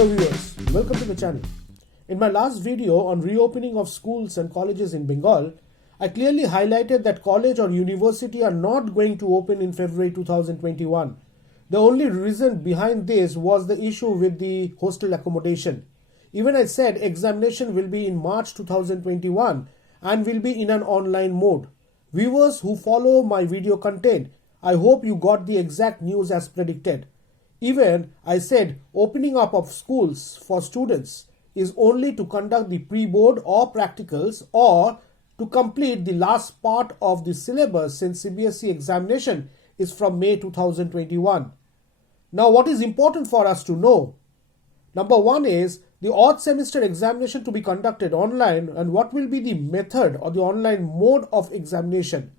Hello viewers, welcome to the channel. In my last video on reopening of schools and colleges in Bengal, I clearly highlighted that college or university are not going to open in February 2021. The only reason behind this was the issue with the hostel accommodation. Even I said examination will be in March 2021 and will be in an online mode. Viewers who follow my video content, I hope you got the exact news as predicted. Even I said opening up of schools for students is only to conduct the pre-board or practicals or to complete the last part of the syllabus since CBSE examination is from May 2021. Now what is important for us to know? Number one is the odd semester examination to be conducted online and what will be the method or the online mode of examination.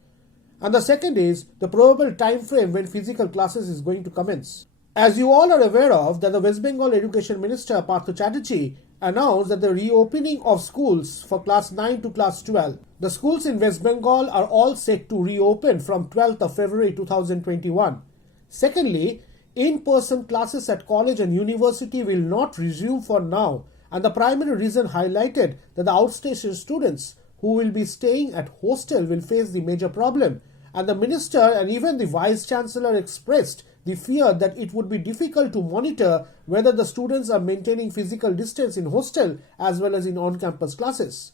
And the second is the probable time frame when physical classes is going to commence. As you all are aware of that the West Bengal Education Minister Partha Chatterjee announced that the reopening of schools for class 9 to class 12. The schools in West Bengal are all set to reopen from 12th of February 2021. Secondly, in-person classes at college and university will not resume for now, and the primary reason highlighted that the outstation students who will be staying at hostel will face the major problem, and the minister and even the vice chancellor expressed the fear that it would be difficult to monitor whether the students are maintaining physical distance in hostel as well as in on-campus classes.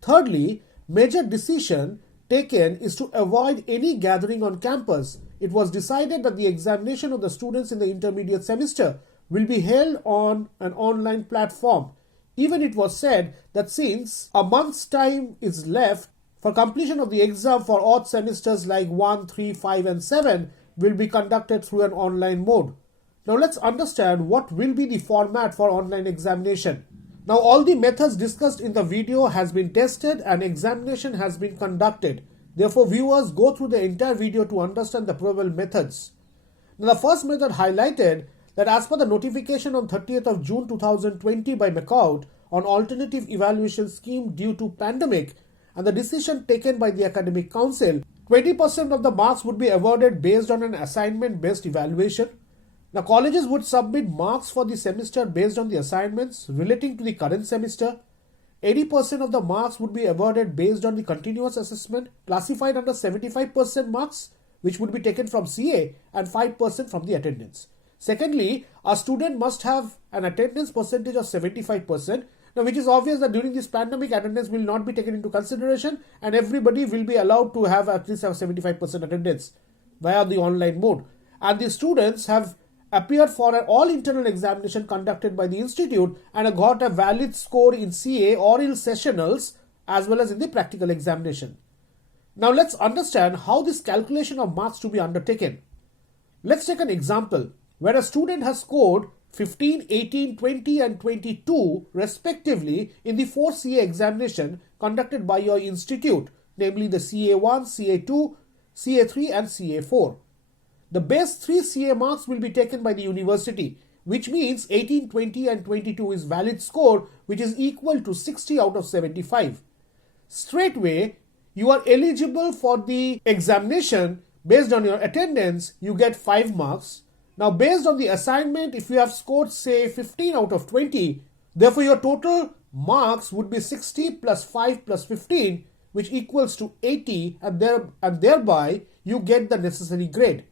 Thirdly, major decision taken is to avoid any gathering on campus. It was decided that the examination of the students in the intermediate semester will be held on an online platform. Even it was said that since a month's time is left for completion of the exam for odd semesters like 1, 3, 5 and 7 will be conducted through an online mode. Now let's understand what will be the format for online examination. Now all the methods discussed in the video has been tested and examination has been conducted. Therefore viewers go through the entire video to understand the probable methods. Now the first method highlighted that as per the notification on 30th of June 2020 by MAKAUT on alternative evaluation scheme due to pandemic and the decision taken by the Academic Council, 20% of the marks would be awarded based on an assignment-based evaluation. Now, colleges would submit marks for the semester based on the assignments relating to the current semester. 80% of the marks would be awarded based on the continuous assessment classified under 75% marks, which would be taken from CA and 5% from the attendance. Secondly, a student must have an attendance percentage of 75%. Now, which is obvious that during this pandemic, attendance will not be taken into consideration and everybody will be allowed to have at least 75% attendance via the online mode. And the students have appeared for an all internal examination conducted by the institute and got a valid score in CA or in sessionals as well as in the practical examination. Now, let's understand how this calculation of marks to be undertaken. Let's take an example where a student has scored 15, 18, 20 and 22 respectively in the 4 CA examination conducted by your institute, namely the CA1, CA2, CA3 and CA4. The best 3 CA marks will be taken by the university, which means 18, 20 and 22 is valid score, which is equal to 60 out of 75. Straightway, you are eligible for the examination based on your attendance, you get 5 marks. Now, based on the assignment, if you have scored say 15 out of 20, therefore your total marks would be 60 plus 5 plus 15, which equals to 80 and thereby you get the necessary grade.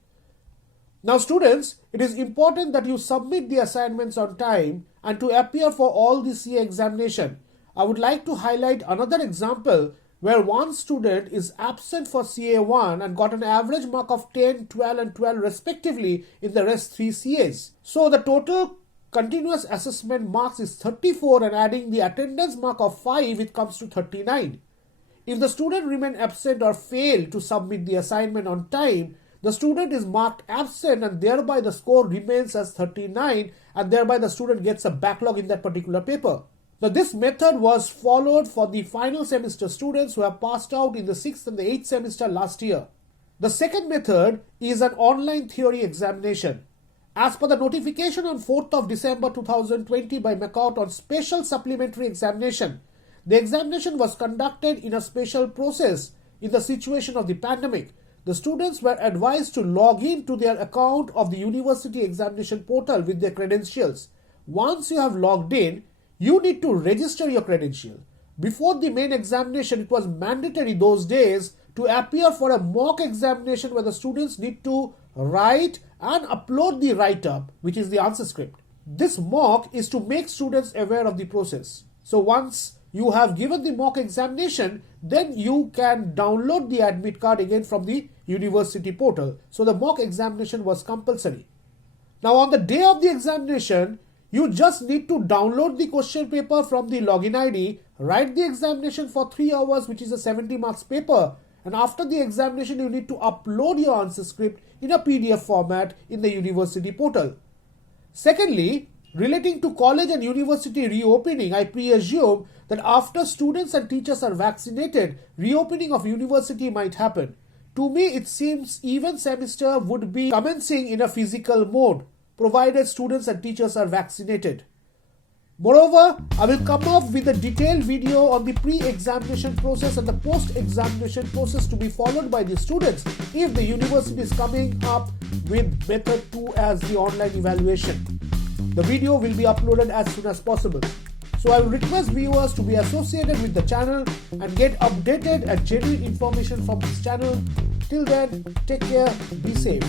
Now students, it is important that you submit the assignments on time and to appear for all the CA examination. I would like to highlight another example where one student is absent for CA1 and got an average mark of 10, 12 and 12 respectively in the rest 3 CAs. So the total continuous assessment marks is 34 and adding the attendance mark of 5, it comes to 39. If the student remain absent or fail to submit the assignment on time, the student is marked absent and thereby the score remains as 39 and thereby the student gets a backlog in that particular paper. Now, this method was followed for the final semester students who have passed out in the 6th and the 8th semester last year. The second method is an online theory examination. As per the notification on 4th of December 2020 by MAKAUT on special supplementary examination, the examination was conducted in a special process in the situation of the pandemic. The students were advised to log in to their account of the university examination portal with their credentials. once you have logged in, you need to register your credential. Before the main examination, it was mandatory those days to appear for a mock examination where the students need to write and upload the write-up, which is the answer script. This mock is to make students aware of the process. So once you have given the mock examination, then you can download the admit card again from the university portal. So the mock examination was compulsory. Now on the day of the examination, you just need to download the question paper from the login ID, write the examination for 3 hours, which is a 70 marks paper, and after the examination you need to upload your answer script in a PDF format in the university portal. Secondly, relating to college and university reopening, I presume that after students and teachers are vaccinated, reopening of university might happen. To me, it seems even semester would be commencing in a physical mode, provided students and teachers are vaccinated. Moreover, I will come up with a detailed video on the pre-examination process and the post-examination process to be followed by the students if the university is coming up with method 2 as the online evaluation. The video will be uploaded as soon as possible. So I will request viewers to be associated with the channel and get updated and genuine information from this channel. Till then, take care, be safe.